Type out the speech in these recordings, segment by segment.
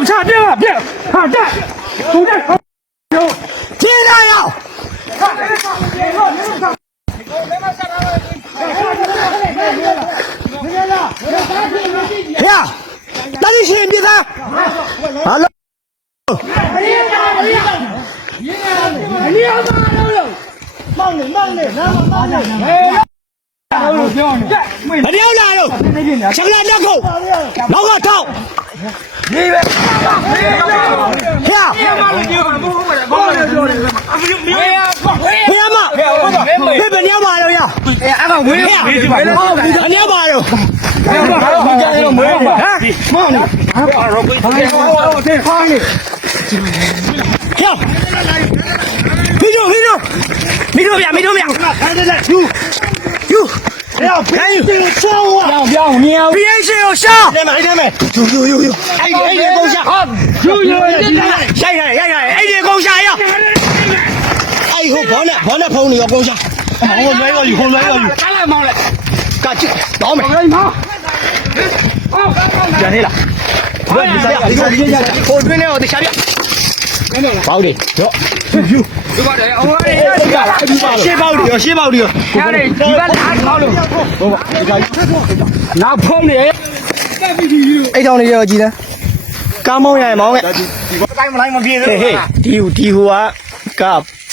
မချပြပါပြဟာတက်သူတက်ပြေးလာရအောင်ဟဲ့တတိရှင်ပြေးသားဟာလို့မောင်နေမောင်နေနားမမောင်နေဟဲ့မတယောက်လာတော့ချက်လာတော့ကိုနောက်ကထောက် ရေးပဲဟဲ့ဟဲ့မလေးပြောတာဘုဟုတ်တယ်ဘောလေးပြောတယ်အမေမေဟဲ့မဘယ်ဘယ်ညမှာရောရအဲ့ကောင်ဝေးမေးစီပါဟုတ်ဘယ်ညမှာရောဟဲ့မကြောင်ရောမေးပါဟမ်မောင်ဟာရောပိတ်တယ်ဟာလေဟဲ့မီတို့မီတို့မီတို့ဗျာမီတို့ဗျာယူယူ 哎呀，别别笑我！要不要喵？别是有笑。兄弟们，兄弟们，有有有有！哎哎，你攻下！有有有！下下下下！哎，你攻下呀！哎呦，跑了跑了，跑你要攻下！我没有雨，我没有雨。咱俩忙了，赶紧倒霉！好，讲你了。我你下，你下，你下，我追你，我得下边。包的，有，有，这个这，我这也是干了，先包的，先包的，家里几百俩炒了，拿碰的，哎，条你要几呢？加毛也毛嘅，咱们来嘛别嘿嘿，ဒီဟူဒီဟူကက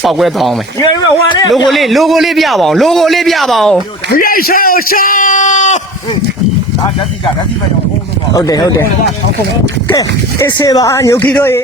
ပောက်ကွဲတောင်းမယ်。你看我玩的， logo လေး logo လေးပြပါအောင် logo လေးပြပါအောင်ရိုက်ချောချောဟုတ်တယ်ဟုတ်တယ်ကဲအစ်စေပါညုတ်ခီတို့ရေ